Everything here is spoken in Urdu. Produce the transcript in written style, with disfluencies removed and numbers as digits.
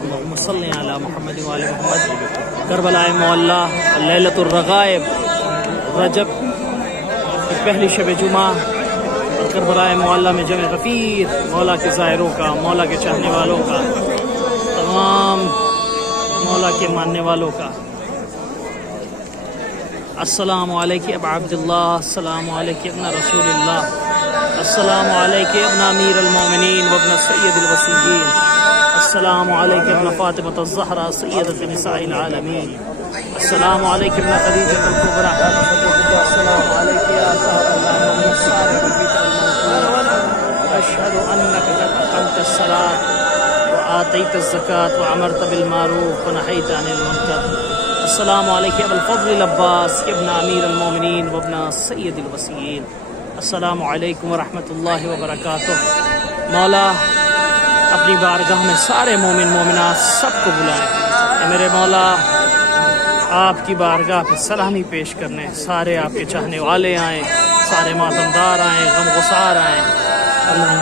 اللہم صلی علی محمد و آل محمد۔ کربلا معلیٰ لیلۃ الرغائب، رجب کی پہلی شب جمعہ، کربلا معلیٰ میں جمع غفیر مولا کے زائروں کا، مولا کے چاہنے والوں کا، تمام مولا کے ماننے والوں کا۔ السلام علیکم ابا عبداللہ، السلام علیکم ابن رسول اللہ، السلام علیکم ابن امیر المومنین وابن سید الوصیین، السلام علیکم ابن فاطمۃ الزہرا سیدۃ نساء العالمین، السلام علیکم ابن خدیجۃ الکبریٰ، السلام علیکم یا طاہر اللہ من الصالح البیت الموجود، اشہد انک قد اقمت الصلاۃ وآتیت الزکاۃ وامرت بالمعروف ونہیت عن المنکر۔ السلام علیکم ابو الفضل العباس ابن امیر المومنین وابن سید الوصیین، السلام علیکم ورحمۃ اللہ وبرکاتہ۔ مولا اپنی بارگاہ میں سارے مومن مومنات سب کو بلائیں۔ اے میرے مولا، آپ کی بارگاہ پہ سلامی پیش کرنے سارے آپ کے چاہنے والے آئیں، سارے ماتمدار آئیں، غم گسار آئیں۔ اللہ